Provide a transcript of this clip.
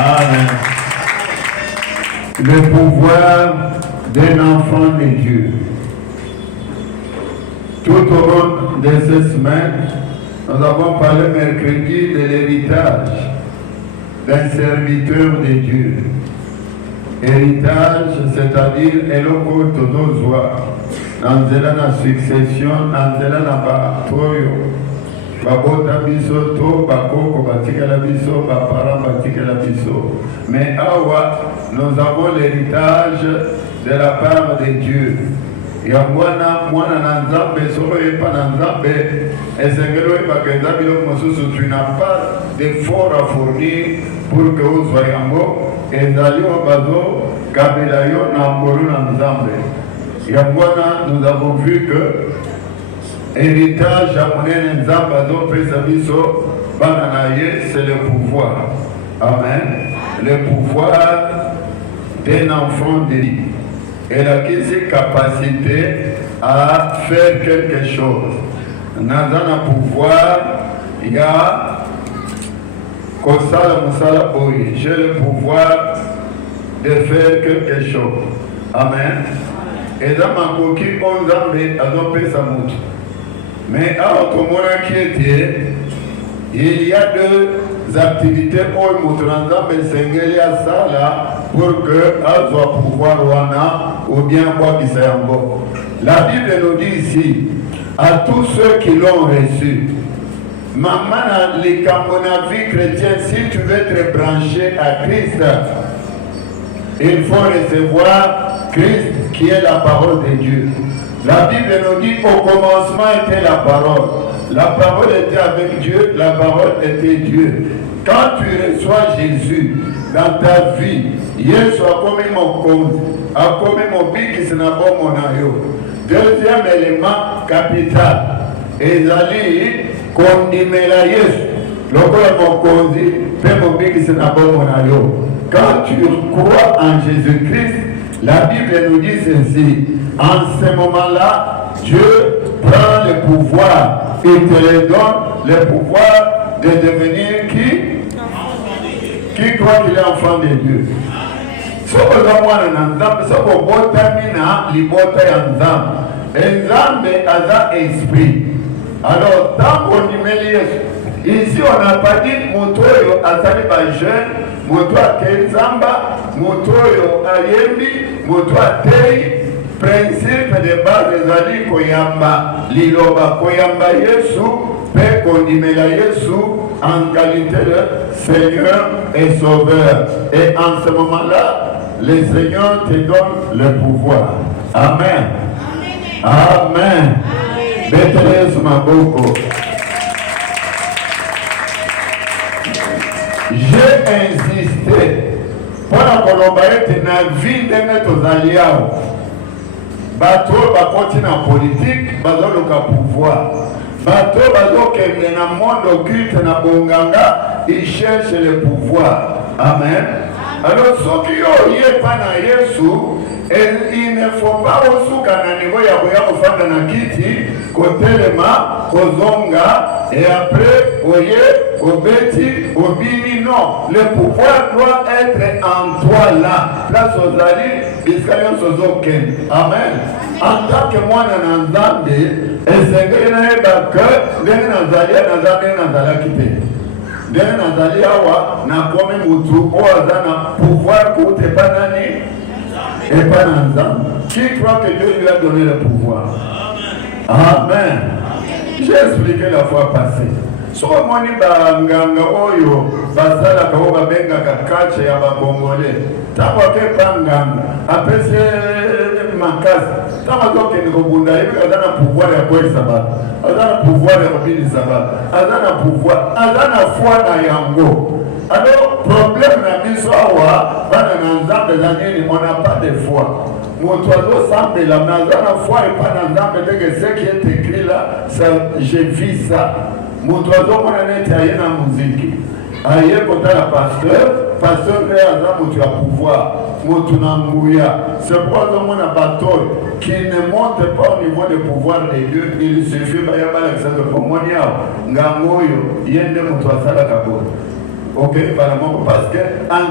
Amen. Le pouvoir d'un enfant de Dieu. Tout au long de ces semaines, nous avons parlé mercredi de l'héritage d'un serviteur de Dieu. Héritage, c'est-à-dire eloko tozozwa nanzela na succession nanzela na batoyo babota biso to bakoko batikala biso bapara batikala biso. Mais awa, nous avons l'héritage de la part de Dieu. Ya mwana na nzambe solo yepa na nzambe esengelo yebaka nzambe lo mosusu. Tu n'as pas d'effort à fournir pour que vous soyez yango ezali o bazo kabela yo na mbolu na nzambe. Ya mwana, nous avons vu que héritage ya monene nzambe azopesa biso bana na ye, c'est le pouvoir. Amen. Le pouvoir d'un enfant de Dieu. Elle a cette capacité à faire quelque chose. Dans un pouvoir, il y a Kosala Musala Boy. J'ai le pouvoir de faire quelque chose. Amen. Et dans ma coquille, on zambe a dompé sa moutre. Mais à Otomona qui était, il y a deux activités pour Moutranzambe Sengeli à Sala pour que à soit pouvoir wana ou bien quoi qui s'est en bon. La Bible nous dit ici, à tous ceux qui l'ont reçu, maman, les camona vie chrétienne, si tu veux être branché à Christ, il faut recevoir Christ qui est la parole de Dieu. La Bible nous dit au commencement était la parole. La parole était avec Dieu, la parole était Dieu. Quand tu reçois Jésus dans ta vie, Yesu a commis mon cause, a commis mon big qui s'en a bon mon ayo. Deuxième élément capital, ezali kondimela Yesu. Lokola mon cause, fait mon big qui s'en a bon mon ayo. Quand tu crois en Jésus-Christ, la Bible nous dit ceci. En ce moment-là, Dieu prend le pouvoir. Il te le donne le pouvoir de devenir qui? Qui croit qu'il est enfant de Dieu. Si vous avez un nzambe, si vous avez libota ya nzambe, nzambe a esprit. Alors, tant qu'on dit ici, on n'a pas dit motoyo azali ba jeune, moto akenzamba, motoyo ayembi, moto atei. Principe de base ezali koyamba liloba koyamba Yesu pe kondimela Yesu en qualité de Seigneur et Sauveur. Et en ce moment-là, le Seigneur te donne le pouvoir. Amen. Amen. Betele Sumaboko. J'ai insisté pour la Colombaïte na vie de notre alliés. Bato bakoti na politique bazoluka pouvoir. Bato bazokende na monde occulte na bonganga, ils cherchent le pouvoir. Amen. Alors ceux qui ont yé pas na Yesu, il ne faut pas osuka na niveau ya boya kufanda na kiti kotelema kozonga et après oye obeti obini. Non, le pouvoir doit être en toi là. Place aux alliés, Biscayon Sozoken. Amen. En tant que moi, dans Nzambe, et c'est un que Dene Nazalia, Nazambe, Nazala quitté. Dene Nazalia, n'a pas même autour, ou à pouvoir pour tes banani, et pas Nzambe. Qui croit que Dieu lui a donné le pouvoir? Amen. J'ai expliqué la fois passée. So moni banganga oyo basala ko babenga kakache ya bakongole tabo ke banganga apese makazi tabo to ke ko bunda hivi azana pouvoir ya kwesa ba azana pouvoir ya kubili sababu azana pouvoir azana foi na yango. Alors problème na biso awa bana na nzambe za nini on n'a pas de foi. Moto azo sambe la nazana foi et pas na nzambe que ce qui est écrit là ça j'ai vu ça. Moto azomona neti aye na muziki aye kotala pasteur nde aza moto ya pouvoir moto na nguya. C'est pourquoi azomona bato qui ne monte pas au niveau du pouvoir de Dieu. Il suffit bayabala kisaka komoni yao ngangoyo yende moto asalaka boye. Ok, parce que